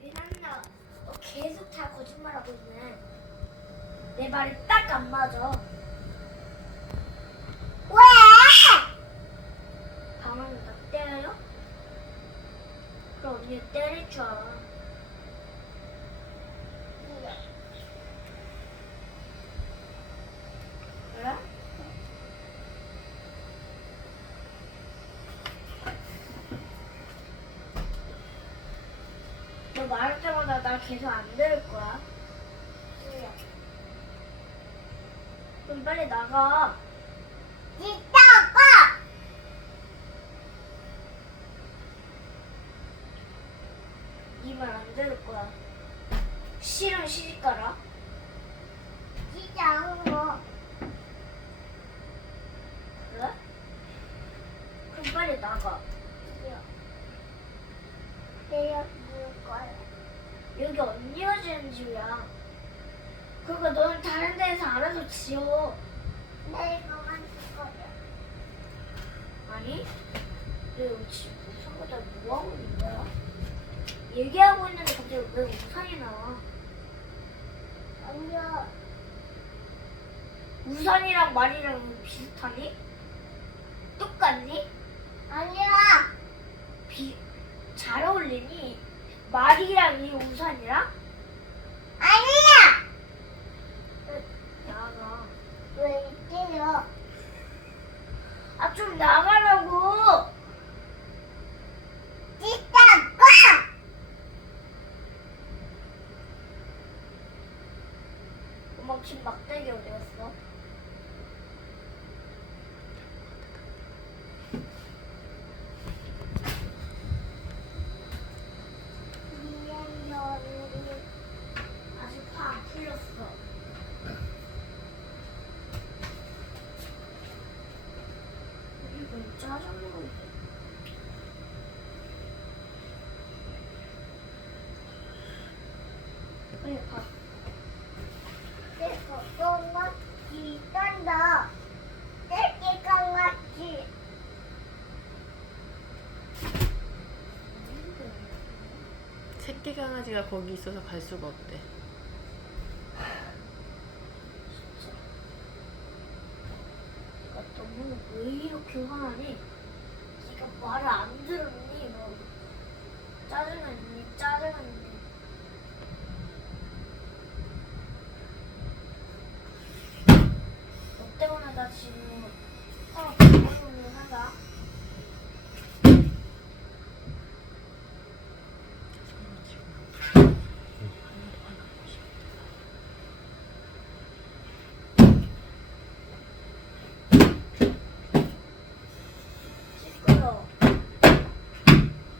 미란다, 너 계속 다 거짓말하고 있네. 내 말이 딱 안 맞아. 왜? 방황 나 때려요? 그럼 언니 때릴 줄 알아. 말할 때마다 나 계속 안 들을 거야. 그럼 빨리 나가. 이따가. 네말안 들을 거야. 싫으면 시집 가라. 진짜 안 거. 그래? 그럼 빨리 나가. 내가 물 거야. 여기 집이야. 그러니까 너는 다른 데에서 알아서 지어. 내가 만들 거야. 아니? 너 여기 집 우산 갖다 뭐 하고 있는 거야? 얘기하고 있는데 갑자기 왜 우산이 나와? 아니야. 우산이랑 말이랑 비슷하니? 똑같니? 아니야. 비, 잘 어울리니? 말이랑 이 우산이랑? 아니야! 나가. 왜 아, 좀 나가라고! 진짜 봐! 엄마 집 막대기 어디 갔어? 아직 화 안 풀렸어. 이거 짜증나. 빨리 가. 내가 똥같이 딴다. 내게 강아지. 새끼 강아지가 거기 있어서 갈 수가 없대. 내가 너무 왜 이렇게 화나니? 네가 말을 안 들었니? 뭐 짜증났니? 짜증났니? 너 때문에 나 지금 어, 방송을 한다. 시끄러.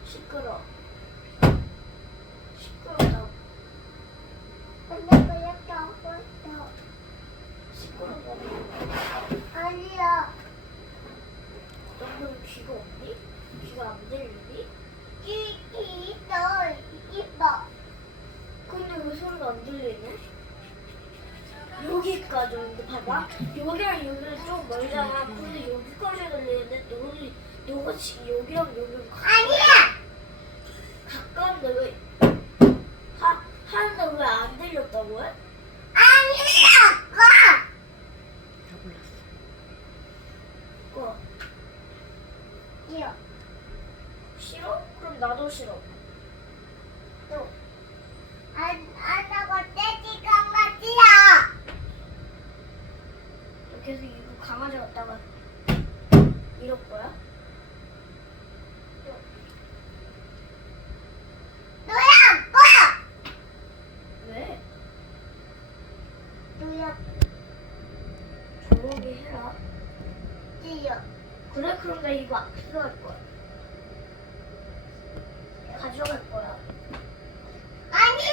시끄러. 시끄러워. 근데 왜 이렇게 하고 있어? 시끄러워. 아니야. 너는 귀가 없니? 귀가 안 들리니? 귀, 귀 있어. 이뻐. 근데 왜 소리가 안 들리네? 여기까지 오는데 봐봐 여기랑 여기는 좀 멀잖아 근데 여기까지 들리는데 너는 너가 지금 여기랑 여기랑 아니야 가까운데 왜 하, 하는데 왜 안 들렸다고 해? 아니야 다 불렀어. 꺼 싫어 싫어? 그럼 나도 싫어. 또. 안, 안 하고 떼지 강아지야 너 계속 이거 강아지 갖다가 이럴 거야? 조용히 해라 찌요 그래 그럼 나 이거 압수할 거야. 가져갈 거야. 아니야!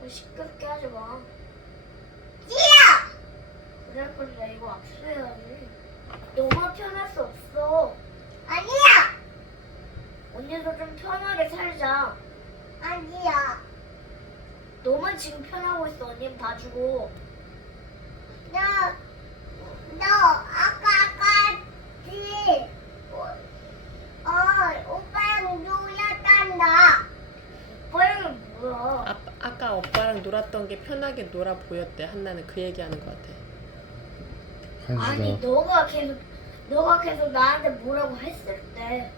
너 시끄럽게 하지 마. 찌요 그래 그럼 나 이거 압수해야지. 너만 편할 수 없어. 아니야! 언니도 좀 편하게 살자. 아니야. 너만 지금 편하고 있어. 언니는 봐주고. 너, 너 아까 같이 어, 어 오빠랑 놀았단다. 오빠랑 뭐야? 아, 아까 오빠랑 놀았던 게 편하게 놀아 보였대. 한나는 그 얘기하는 것 같아. 아니 한수가 너가 계속 너가 계속 나한테 뭐라고 했을 때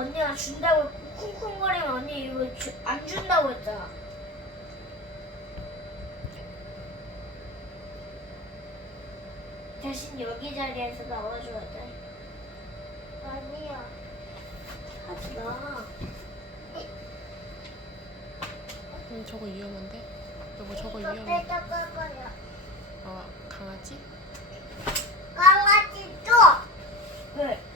언니가 준다고 쿵쿵거리면 언니 이거 주, 안 준다고 했잖아 대신 여기 자리에서 나와줘야 돼 아니야 하지 마 응, 저거 위험한데? 여보 저거 위험해. 어, 강아지? 강아지도 왜?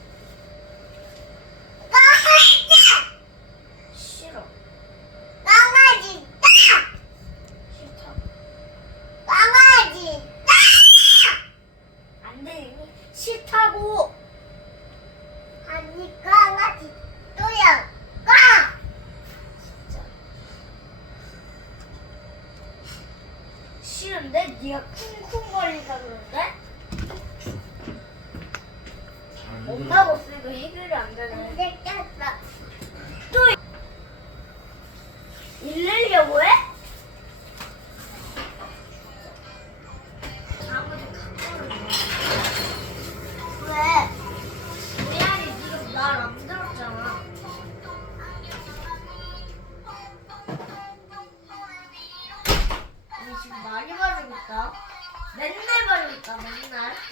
그러는데 네가 쿵쿵거린다 그러는데 엄마가 없으니까 해결이 안 되네 또112 여보해? 왜? 미안해 네가 말안 咱们进来。